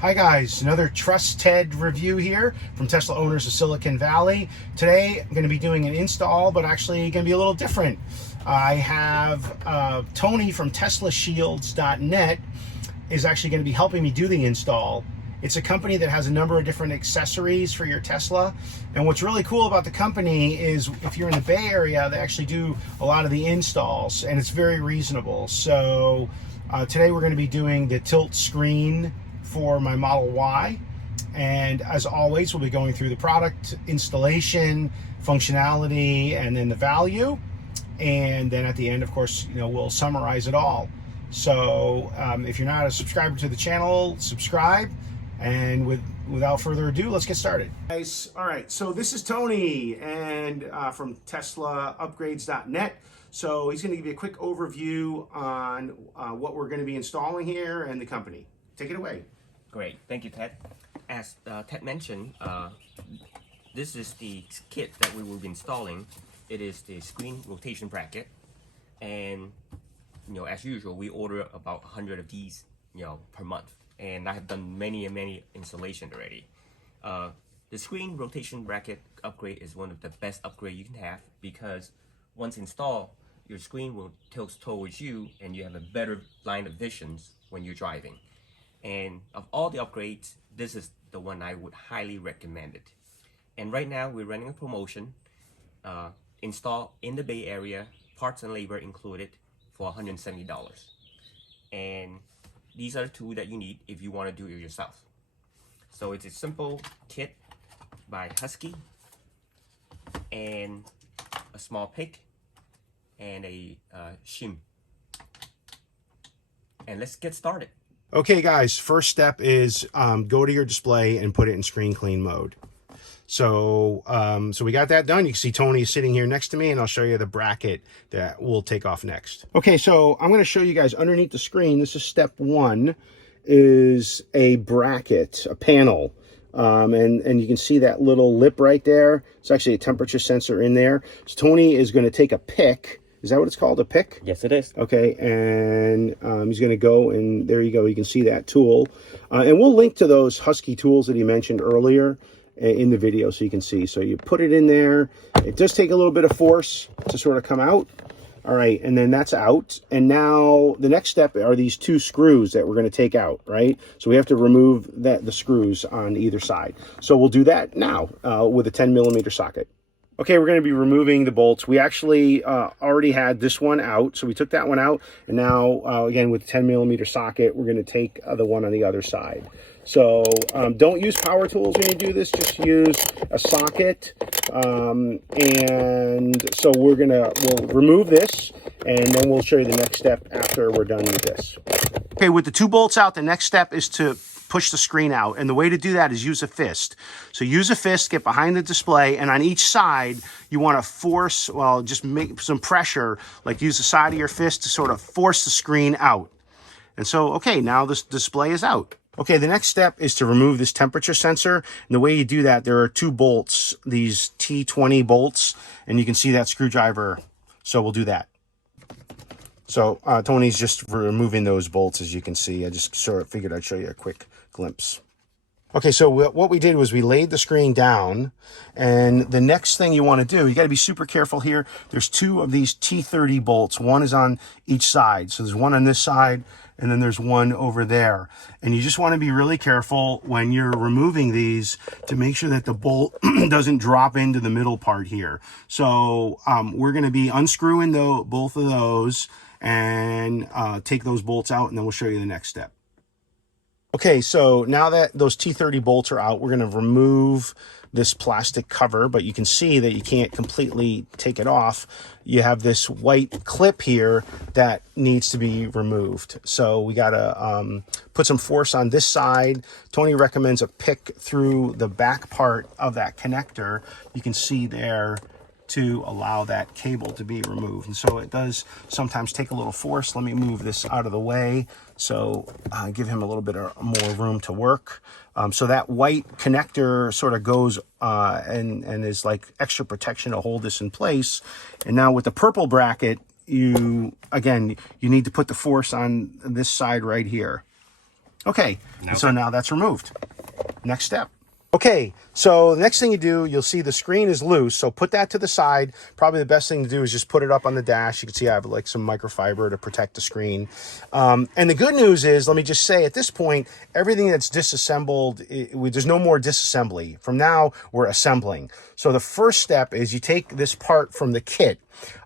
Hi guys, another trusted review here from Tesla owners of Silicon Valley. Today I'm going to be doing an install, but actually going to be a little different. I have Tony from TeslaShields.net is actually going to be helping me do the install. It's a company that has a number of different accessories for your Tesla. And what's really cool about the company is if you're in the Bay Area, they actually do a lot of the installs and it's very reasonable. So today we're going to be doing the tilt screen for my Model Y, and as always we'll be going through the product, installation, functionality, and then the value, and then at the end, of course, we'll summarize it all. So if you're not a subscriber to the channel, subscribe, and without further ado, let's get started. Guys, all right, so this is Tony and from Teslaupgrades.net. So he's going to give you a quick overview on what we're going to be installing here and the company. Take it away. Great, thank you, Ted. As Ted mentioned, this is the kit that we will be installing. It is the screen rotation bracket, and as usual, we order about 100 of these, per month. And I have done many and many installations already. The screen rotation bracket upgrade is one of the best upgrade you can have, because once installed, your screen will tilt towards you, and you have a better line of vision when you're driving. And of all the upgrades, this is the one I would highly recommend it. And right now we're running a promotion, install in the Bay Area, parts and labor included, for $170. And these are the two that you need if you want to do it yourself. So it's a simple kit by Husky, and a small pick, and a shim. And let's get started. Okay guys, first step is go to your display and put it in screen clean mode. So so we got that done. You can see Tony is sitting here next to me, and I'll show you the bracket that we'll take off next. Okay, so I'm going to show you guys underneath the screen. This is step one, is a bracket, a panel. And you can see that little lip right there. It's actually a temperature sensor in there. So Tony is going to take a pick. Is that what it's called, a pick? Yes, it is. Okay, and he's going to go, and there you go. You can see that tool. And we'll link to those Husky tools that he mentioned earlier in the video so you can see. So you put it in there. It does take a little bit of force to sort of come out. All right, and then that's out. And now the next step are these two screws that we're going to take out, right? So we have to remove the screws on either side. So we'll do that now with a 10mm socket. Okay, we're going to be removing the bolts. We actually already had this one out, so we took that one out. And now, again, with the 10mm socket, we're going to take the one on the other side. So don't use power tools when you do this. Just use a socket. And so we'll remove this, and then we'll show you the next step after we're done with this. Okay, with the two bolts out, the next step is to push the screen out, and the way to do that is use a fist. So use a fist, get behind the display, and on each side you want to force, well, just make some pressure, like use the side of your fist to sort of force the screen out. And so, okay, now this display is out. Okay, the next step is to remove this temperature sensor. And the way you do that, there are two bolts, these T20 bolts, and you can see that screwdriver. So we'll do that. So Tony's just removing those bolts, as you can see. I just sort of figured I'd show you a quick glimpse. Okay, so what we did was we laid the screen down, and the next thing you want to do, you got to be super careful here. There's two of these T30 bolts. One is on each side. So there's one on this side, and then there's one over there. And you just want to be really careful when you're removing these to make sure that the bolt doesn't drop into the middle part here. So we're going to be unscrewing both of those and take those bolts out, and then we'll show you the next step. Okay, so now that those T30 bolts are out, we're going to remove this plastic cover, but you can see that you can't completely take it off. You have this white clip here that needs to be removed. So we got to put some force on this side. Tony recommends a pick through the back part of that connector. You can see there, to allow that cable to be removed. And so it does sometimes take a little force. Let me move this out of the way, so give him a little bit more room to work. So that white connector sort of goes and is like extra protection to hold this in place. And now with the purple bracket, you need to put the force on this side right here. Okay, so now that's removed. Next step. Okay, so the next thing you do, you'll see the screen is loose, so put that to the side. Probably the best thing to do is just put it up on the dash. You can see I have like some microfiber to protect the screen. And the good news is, let me just say, at this point, everything that's disassembled, there's no more disassembly. From now, we're assembling. So the first step is you take this part from the kit.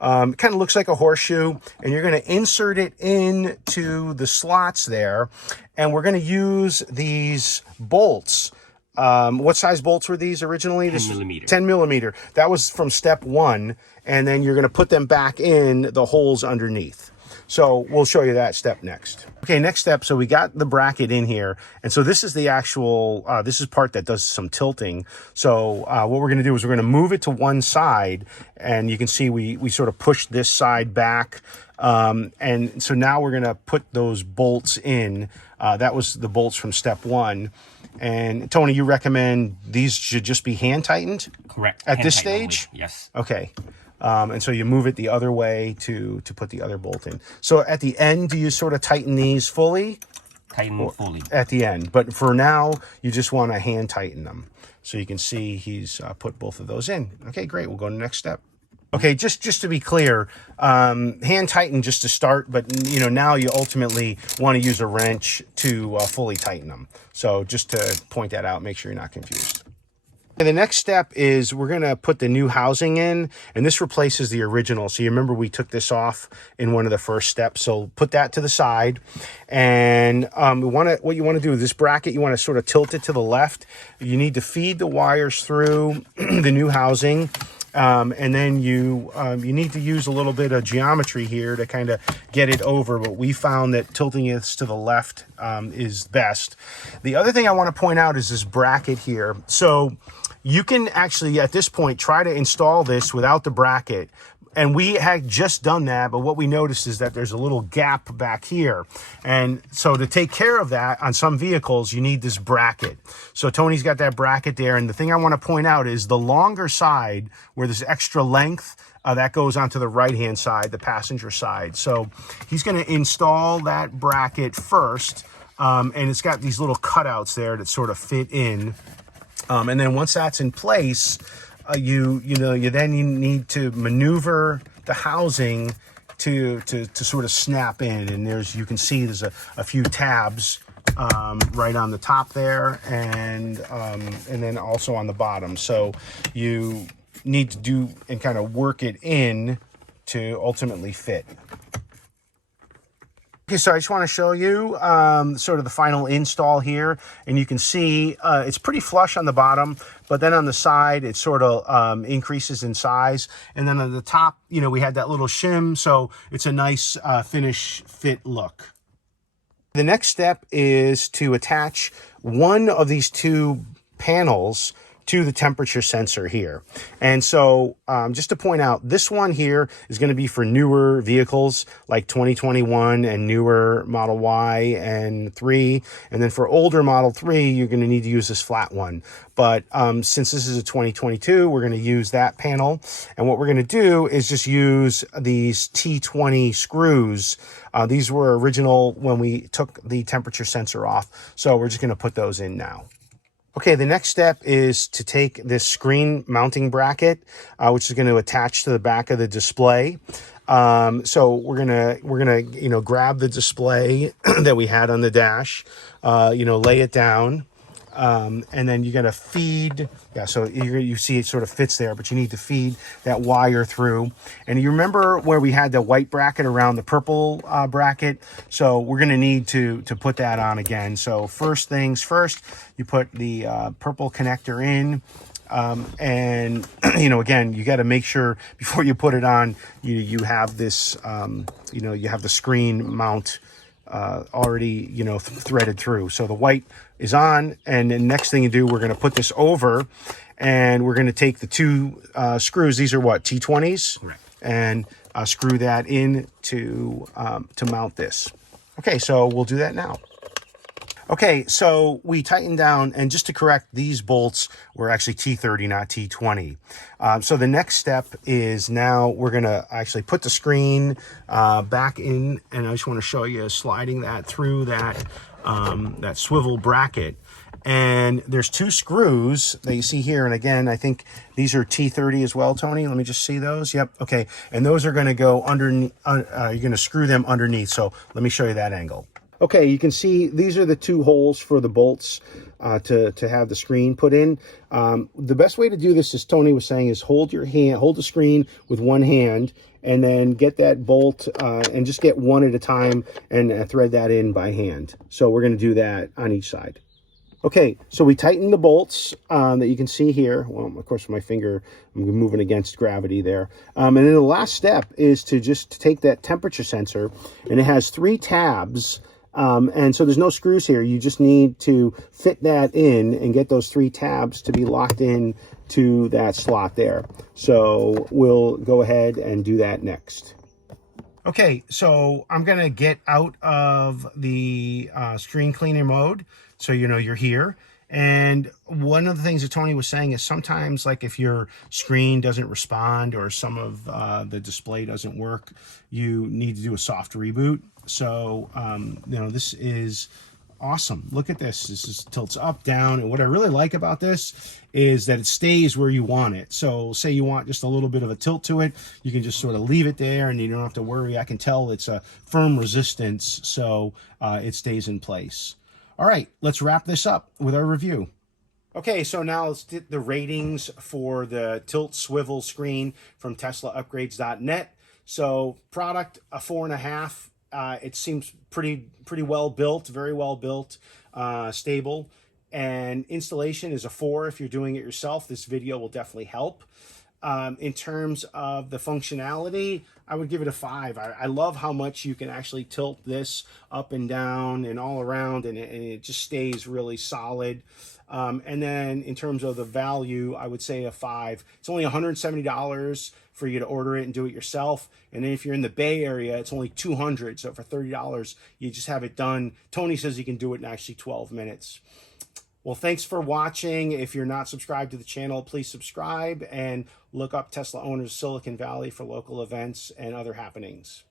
It kind of looks like a horseshoe, and you're going to insert it into the slots there, and we're going to use these bolts. What size bolts were these originally? 10 millimeter. 10 millimeter. That was from step 1, and then you're going to put them back in the holes underneath. So we'll show you that step next. Okay, next step. So we got the bracket in here, and so this is the actual, this is part that does some tilting. So what we're going to do is we're going to move it to one side, and you can see we sort of push this side back. And so now we're going to put those bolts in. That was the bolts from step 1. And Tony, you recommend these should just be hand tightened? Correct. At this stage? Only. Yes. Okay. And so you move it the other way to put the other bolt in. So at the end, do you sort of tighten these fully? Tighten fully. At the end. But for now, you just want to hand tighten them. So you can see he's put both of those in. Okay, great. We'll go to the next step. Okay, just to be clear, hand tighten just to start, but now you ultimately want to use a wrench to fully tighten them. So just to point that out, make sure you're not confused. And the next step is we're going to put the new housing in, and this replaces the original. So you remember we took this off in one of the first steps. So put that to the side, and what you want to do with this bracket, you want to sort of tilt it to the left. You need to feed the wires through the new housing. And then you need to use a little bit of geometry here to kind of get it over, but we found that tilting it to the left is best. The other thing I want to point out is this bracket here. So you can actually, at this point, try to install this without the bracket. And we had just done that, but what we noticed is that there's a little gap back here. And so to take care of that on some vehicles, you need this bracket. So Tony's got that bracket there. And the thing I want to point out is the longer side where there's extra length, that goes onto the right-hand side, the passenger side. So he's going to install that bracket first. And it's got these little cutouts there that sort of fit in. And then once that's in place, you need to maneuver the housing to sort of snap in, and you can see there's a few tabs right on the top there, and then also on the bottom. So you need to do and kind of work it in to ultimately fit. Okay, so I just want to show you sort of the final install here, and you can see it's pretty flush on the bottom, but then on the side it sort of increases in size, and then on the top, we had that little shim, so it's a nice finish fit look. The next step is to attach one of these two panels to the temperature sensor here. And so just to point out, this one here is going to be for newer vehicles like 2021 and newer Model Y and 3. And then for older Model 3, you're going to need to use this flat one. But since this is a 2022, we're going to use that panel. And what we're going to do is just use these T20 screws. These were original when we took the temperature sensor off. So we're just going to put those in now. Okay, the next step is to take this screen mounting bracket, which is going to attach to the back of the display. So we're gonna grab the display that we had on the dash, lay it down, and then you're gonna feed. Yeah, so you see it sort of fits there, but you need to feed that wire through. And you remember where we had the white bracket around the purple bracket? So we're gonna need to put that on again. So first things first, you put the purple connector in. And again, you got to make sure before you put it on, you have this, you have the screen mount already, threaded through. So the white is on, and the next thing you do, we're going to put this over, and we're going to take the two screws. These are what, T20s? Correct. And screw that in to mount this. Okay, so we'll do that now. Okay, so we tightened down, and just to correct, these bolts were actually T30, not T20. So the next step is now we're going to actually put the screen back in, and I just want to show you sliding that through that that swivel bracket. And there's 2 screws that you see here. And again, I think these are T30 as well, Tony. Let me just see those. Yep. Okay. And those are going to go underneath. You're going to screw them underneath. So let me show you that angle. Okay. You can see these are the 2 holes for the bolts to have the screen put in. The best way to do this, as Tony was saying, is hold the screen with one hand, and then get that bolt and just get one at a time and thread that in by hand. So we're going to do that on each side. Okay, so we tighten the bolts that you can see here. Well, of course, with my finger, I'm moving against gravity there. And then the last step is to just take that temperature sensor, and it has 3 tabs. And so there's no screws here. You just need to fit that in and get those 3 tabs to be locked in to that slot there. So we'll go ahead and do that next. Okay, so I'm going to get out of the screen cleaner mode. So, you know, you're here. And one of the things that Tony was saying is sometimes, like, if your screen doesn't respond or some of the display doesn't work, you need to do a soft reboot. So, you know, this is awesome. Look at this. Tilts up, down. And what I really like about this is that it stays where you want it. So say you want just a little bit of a tilt to it, you can just sort of leave it there and you don't have to worry. I can tell it's a firm resistance, so it stays in place. All right, let's wrap this up with our review. Okay, so now let's get the ratings for the tilt swivel screen from Teslaupgrades.net. So product, a 4.5. It seems pretty well built, very well built, stable. And installation is a 4 if you're doing it yourself. This video will definitely help. In terms of the functionality, I would give it a 5. I love how much you can actually tilt this up and down and all around, and it just stays really solid. And then in terms of the value, I would say a 5. It's only $170 for you to order it and do it yourself. And then if you're in the Bay Area, it's only $200. So for $30, you just have it done. Tony says you can do it in actually 12 minutes. Well, thanks for watching. If you're not subscribed to the channel, please subscribe and look up Tesla Owners Silicon Valley for local events and other happenings.